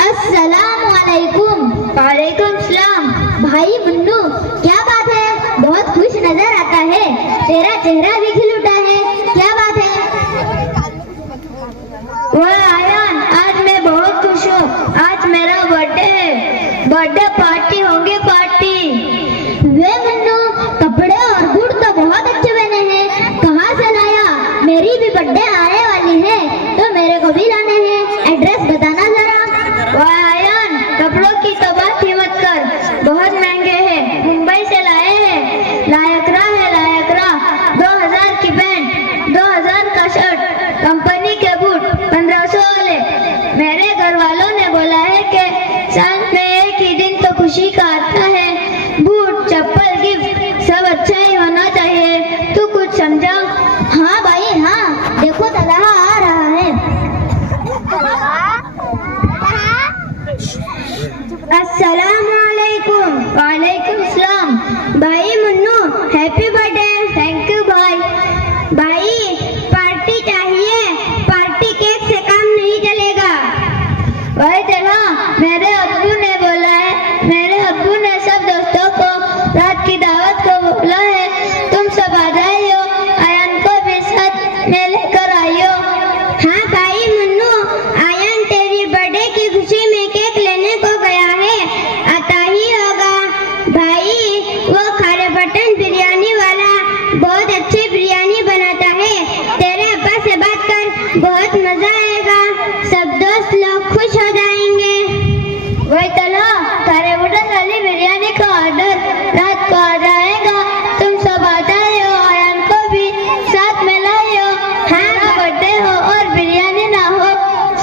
अस्सलामुअलैकुम। वालेकुम सलाम। भाई मुन्नू, क्या बात है? बहुत खुश नजर आता है, तेरा चेहरा भी खिल उठा है, क्या बात है? वो आयान, आज मैं बहुत खुश हूँ, आज मेरा बर्थडे है, बर्थडे पार्टी होगी पार्टी। वे मुन्नू, कपड़े और बूट तो बहुत अच्छे बने हैं, कहाँ से लाया? मेरी भी बर्थडे आने वाली है तो मेरे को भी लाने हैं, एड्रेस बताना जरा। आयान, कपड़ों की तो बात ही मत कर, बहुत महंगे हैं, मुंबई से लाए हैं, लायकरा है लायकरा, 2000 की पैंट, 2000 का शर्ट, कंपनी के बूट 1500 वाले। मेरे घर वालों ने बोला है कि साल में एक ही दिन तो खुशी का आता है, बूट चप्पल गिफ्ट सब अच्छा ही होना चाहिए, तू कुछ समझा? हाँ भाई हाँ, देखो तलहा आ रहा है। अस्सलामुअलैकुम। वालेकुम सलाम। भाई Munnu, happy birthday. Thank you भाई। भाई पार्टी चाहिए, पार्टी केक से काम नहीं चलेगा। भाई चला, मेरे अब्बू ने बोला है, मेरे अब्बू ने सब दोस्तों को रात की दावत को बोला है, तुम सब आ जाइयो, आयन को भी साथ में लेकर आइयो। हाँ भाई मुन्नू, आयन तेरी बर्थडे की खुशी में केक लेने को गया है, आता ही होगा। भाई वो खारे बटन बिरयानी वाला बहुत अच्छी बिरयानी बनाता है, तेरे अब्बा से बात कर, बहुत मजा आएगा, सब दोस्त लोग खुश हो जाएंगे। वही चलो, खारे बटन वाली बिरयानी का ऑर्डर रात को आ जाएगा, तुम सब आ जाइयो, आयन को भी साथ में लाइयो। हाँ बर्थडे हो और बिरयानी ना हो,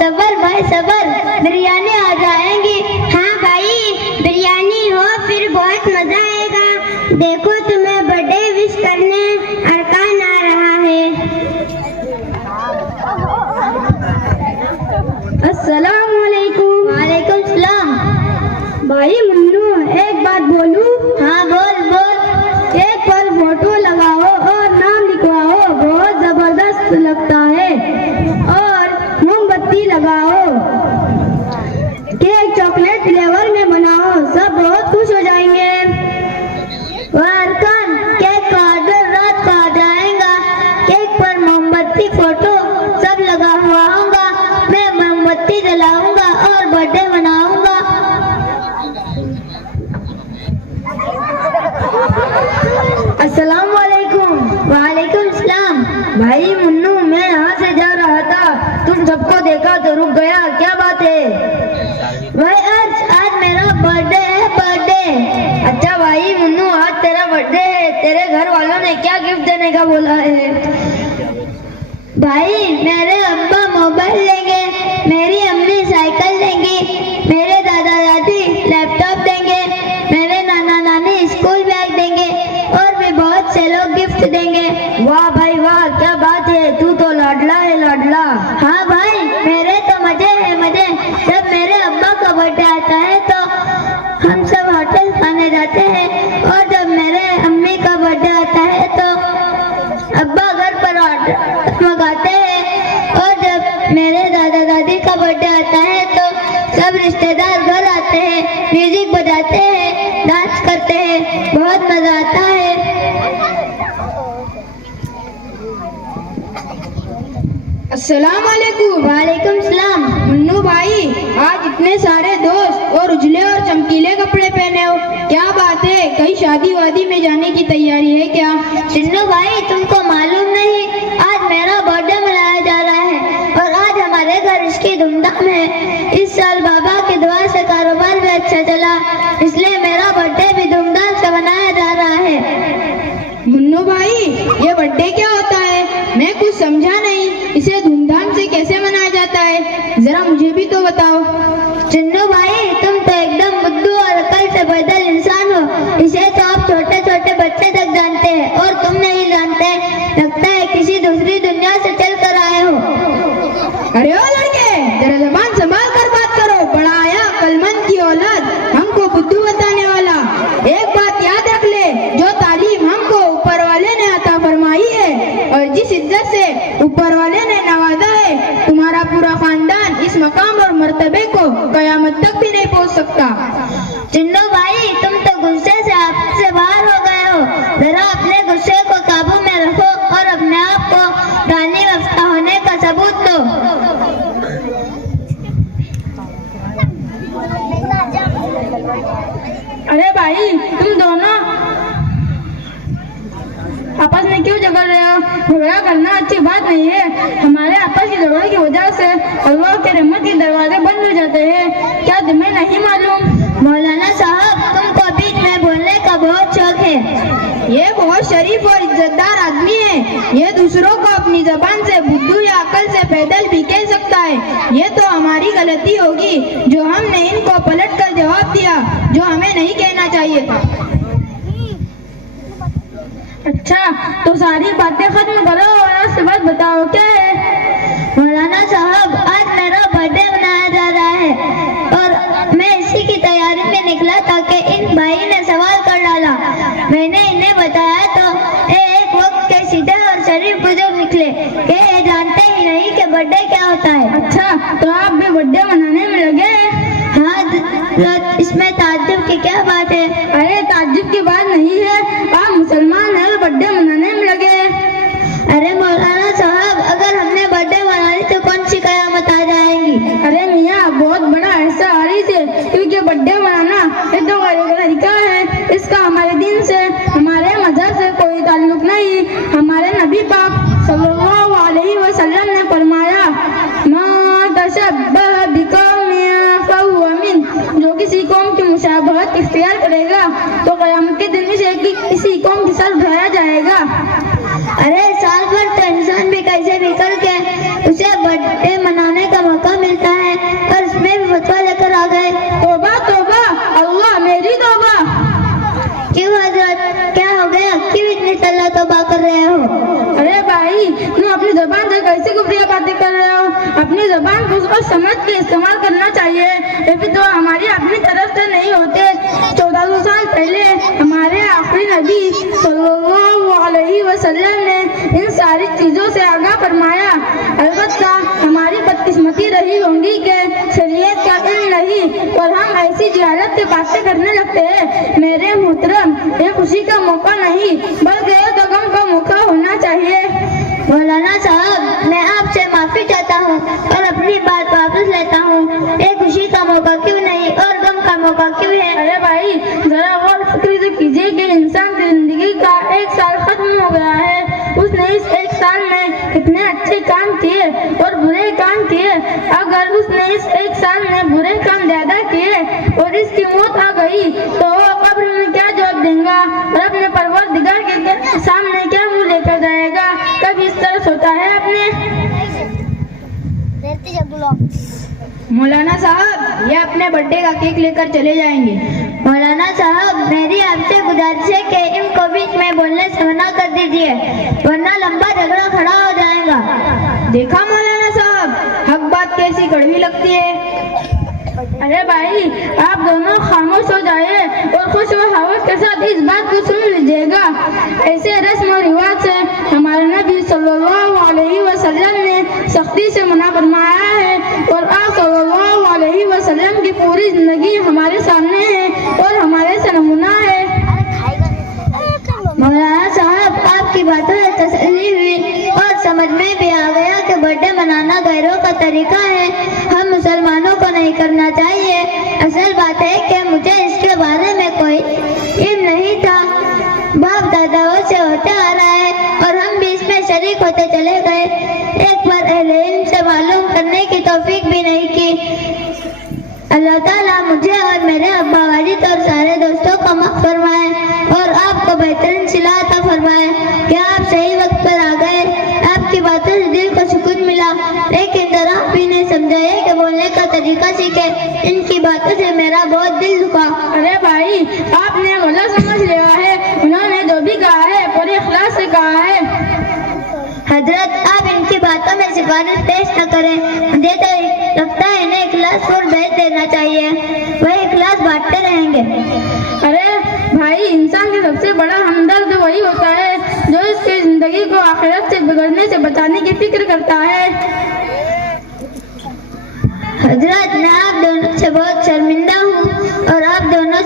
सबर भाई सबर, बिरयानी आ जाएंगी। हाँ भाई, बिरयानी हो फिर बहुत मजा आएगा। देखो तुम्हें बर्थडे विश करने अरकान आ रहा है। अस्सलामुअलैकुम। वालेकुम सलाम। भाई मुन्नू, एक बात बोलूं? हाँ बोल बोल। केक पर फोटो लगाओ और नाम लिखवाओ, बहुत जबरदस्त लगता है, और मोमबत्ती लगाओ, केक चॉकलेट फ्लेवर में बनाओ, सब बहुत खुश हो जाएंगे। अरकान, केक का ऑर्डर रात को आ जाएगा, केक पर मोमबत्ती फोटो सब लगा हुआ होगा, मैं मोमबत्ती जलाऊंगा और बर्थडे मनाऊंगा। अस्सलाम वालेकुम। वालेकुम सलाम। भाई मुन्नू, मैं यहाँ से जा रहा था, तुम सबको देखा तो रुक गया, क्या बात है? भाई अर्श, आज मेरा बर्थडे है, बर्थडे। अच्छा भाई मुन्नू, आज तेरा बर्थडे है, तेरे घर वालों ने क्या गिफ्ट देने का बोला है? भाई मेरे अब्बा मोबाइल लेंगे, मेरी अम्मी साइकिल देंगी, मेरे दादा दादी लैपटॉप देंगे, मेरे नाना नानी स्कूल बैग देंगे, और भी बहुत से लोग गिफ्ट देंगे। वाह भाई वाह, क्या बात है, तू तो लाडला है लाडला। हाँ भाई, मेरे तो मजे है मजे, जब मेरे अब्बा का बर्थडे आता है तो हम सब होटल खाने जाते हैं, और जब मेरे अम्मी का बर्थडे आता है तो अब्बा घर पर ऑर्डर मंगाते हैं, और जब मेरे दादा दादी का बर्थडे आता है तो सब रिश्तेदार घर आते हैं, म्यूजिक बजाते हैं, डांस करते हैं, बहुत मजा आता है। अस्सलाम वालेकुम। वालेकुम सलाम। मुन्नू भाई, आज इतने सारे दोस्त और उजले और चमकीले कपड़े पहने हो, क्या बात है, कहीं शादी वादी में जाने की तैयारी है क्या? चिन्नू भाई, तुमको मालूम नहीं, आज मेरा बर्थडे मनाया जा रहा है, और आज हमारे घर इसकी धूमधाम है। इस साल बाबा की दुआ से कारोबार भी अच्छा चला, इसलिए मेरा बर्थडे भी धूमधाम से मनाया जा रहा है। मुन्नू भाई, ये बर्थडे क्या होता है? मैं कुछ समझा नहीं, इसे धूमधाम से कैसे मनाया जाता है, जरा मुझे भी तो बताओ। चिन्नू भाई, तुम तो एकदम बुद्धू और अकल से पैदल इंसान हो, इसे तो आप छोटे छोटे बच्चे तक जानते हैं, और तुम नहीं जानते, लगता है किसी दूसरी दुनिया से चल कर आए हो। अरे ओ लड़के, जरा ज़बान संभाल कर बात करो, बड़ा आया अक्लमंद की औलाद, हमको बुद्धू बताने वाला। एक बात याद रख ले, जो तालीम हमको ऊपर वाले ने अता फरमाई है, और जिस इज्जत से ऊपर वाले ने नवाजा है, तुम्हारा पूरा खानदान इस मकाम और मर्तबे को सकता। चिन्नू भाई, तुम तो गुस्से से आपसे बाहर हो गए हो। जरा अपने गुस्से को काबू में रखो और अपने आप को दानी वफ्ता होने का सबूत दो। अरे भाई, तुम दोनों आपस में क्यों झगड़ रहे हो? झगड़ा करना अच्छी बात नहीं है। हमारे आपस की झगड़ों की वजह से अल्लाह के रहमत के दरवाजे बंद हो जाते हैं। क्या तुम्हें नहीं मालूम? मौलाना साहब, तुमको बीच में बोलने का बहुत शौक है। ये बहुत शरीफ और इज्जतदार आदमी है। ये दूसरों को अपनी जबान से बुद्धू या अकल से पैदल भी कह सकता है। ये तो हमारी गलती होगी जो हमने इनको पलट कर जवाब दिया जो हमें नहीं कहना चाहिए था। अच्छा, तो सारी बातें खत्म करो और आज बात बताओ क्या है? मौलाना साहब, आज मेरा बर्थडे मनाया जा रहा है और मैं इसी की तैयारी में निकला था कि इन भाई ने सवाल कर डाला। मैंने इन्हें बताया तो एक वक्त के सीधे और शरीफ बुजुर्ग निकले कि ये जानते ही नहीं कि बर्थडे क्या होता है। अच्छा, तो आप भी बर्थडे मनाने में लगे? हाँ, इसमें ताज्जुब की क्या बात है? अरे ताज्जुब की बात नहीं है, आप मुसलमान हैं और बर्थडे मनाने में लगे। अरे मौलाना साहब, अगर हमने बर्थडे मना ली तो कौन सी कयामत आ जाएगी? अरे मियाँ, बहुत बड़ा ऐसा हारिस है क्योंकि बर्थडे मनाना ये तो गैर तरीका है। इसका हमारे दिन से, हमारे मजहब से कोई ताल्लुक नहीं। हमारे नबी पाक सल्लल्लाहु अलैहि वसल्लम ने फरमाया, मा तशब्बह बिकौमिन फहुवा मिन, जो किसी कौम की मुशाबहत इख्तियार करेगा तो क़यामत के दिन से किसी कौम की सर उठाया जाएगा। अरे साल भर तो इंसान भी कैसे निकल के उसे बर्थडे मनाने का मौका मिलता है और इसमें भी फतवा लेकर आ गए। तौबा तौबा, अल्लाह मेरी तौबा। क्यों हजरत, क्या हो गया? क्यों इतनी तल्ला तौबा कर रहे हो? अरे भाई, तुम अपनी जबान से कैसे कुफरिया बातें कर रहे हो? अपनी जबान को उसको समझ के इस्तेमाल करना चाहिए। ये भी तो हमारी अपनी तरफ से नहीं होते। 1400 साल पहले हमारे आखिरी नबी सल्लल्लाहु अलैहि वसल्लम ने इन सारी चीजों से आगाह फरमाया। अलबत्ता हमारी बदकिस्मती रही होंगी कि शरीयत का इल्म नहीं और हम ऐसी जिहालत से बातें करने लगते हैं। मेरे मोहतरम, ये खुशी का मौका नहीं बल्कि एक गम का मौका होना चाहिए। मौलाना साहब, मैं आपसे माफी चाहता हूँ और अपनी बात वापस लेता हूँ। एक खुशी का मौका क्यों नहीं और गम का मौका क्यों है? अरे भाई, जरा गौर फिक्र से कीजिए कि इंसान की जिंदगी का एक साल खत्म हो गया है। उसने इस एक साल में कितने अच्छे काम किए और बुरे काम किए। अगर उसने इस एक साल में बुरे काम ज्यादा किए और इसकी मौत आ गई तो वो कब्र में क्या जवाब देगा और अपने परवरदिगार के सामने क्या मुंह लेकर जाएगा? कभी इस तरह सोता है अपने? मौलाना साहब, ये अपने बर्थडे का केक लेकर चले जाएंगे। मौलाना साहब, मेरी आपसे गुजारिश है कि इनको बीच में बोलने से मना कर दीजिए, वरना लंबा झगड़ा खड़ा हो जाएगा। देखा मौलाना साहब, हक बात कैसी कड़वी लगती है। अरे भाई, आप दोनों खामोश हो जाइए और खुश व हवस के साथ इस बात को सुन लीजिएगा। ऐसे रस्म और रिवाज से हमारे नबी सल्लल्लाहु अलैहि वसल्लम ने सख्ती से मना फरमाया है और आप सल्लल्लाहु अलैहि वसल्लम की पूरी जिंदगी हमारे सामने है और हमारे से नमूना है। मौलाना साहब, आपकी बातों से तसल्ली हुई और समझ में भी आ गया कि बर्थडे मनाना गैरों का तरीका है, हम मुसलमानों को नहीं करना चाहिए। असल बात है कि मुझे इसके बारे में कोई इल्म नहीं था, बाप दादाओं से होते आ रहा है और हम भी इसमें शरीक होते चले गए। एक बार अहले इल्म से मालूम करने की तौफीक भी नहीं की। अल्लाह ताला मुझे और मेरे अब्बा वालिद और सारे दोस्तों को माफ फरमाए और आपको बेहतरीन सिला अता फरमाए कि आप सही वक्त पर आ गए। आपकी बातों से दिल को सुकून मिला, लेकिन जरा भी नहीं समझाया कि बोलने का तरीका सीखे। इनकी बातों से मेरा बहुत दिल दुखा। अरे भाई, आपने गलत समझ लिया है। उन्होंने जो भी कहा है पूरे इखलास से कहा है। हजरत, आप इनकी बातों में सिफारिश पेश न करें। मुझे तो लगता है इन्हें इखलास फूड भेज देना चाहिए, वही इखलास बांटते रहेंगे। अरे भाई, इंसान की सबसे बड़ा हमदर्द वही होता है जो इसकी जिंदगी को आखिरत से बिगड़ने से बचाने की फिक्र करता है। हजरत, मैं आप दोनों से बहुत शर्मिंदा हूँ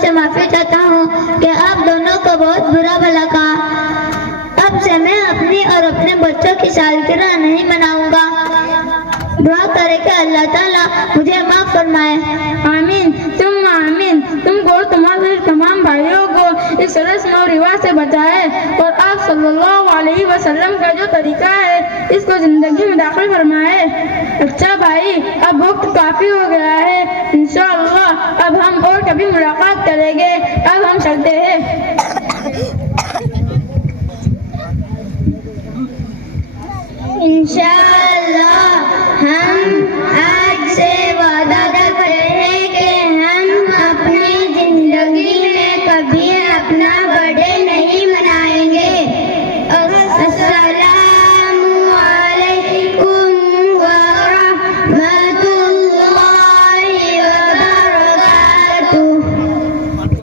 से माफी चाहता हूँ कि आप दोनों को बहुत बुरा भला कहा। अब से मैं अपनी और अपने बच्चों की सालगिरह नहीं मनाऊंगा। दुआ करें कि अल्लाह ताला मुझे माफ फरमाए। आमीन तुमको और तुम्हारे तमाम भाइयों को इस रस्म और रिवाज से बचाए और आप सल्लल्लाहु अलैहि वसल्लम का जो तरीका है इसको जिंदगी में दाखिल फरमाए। अच्छा भाई, अब वक्त काफी हो गया है, इंशाअल्लाह अब हम और कभी मुलाकात करेंगे। अब हम चलते हैं।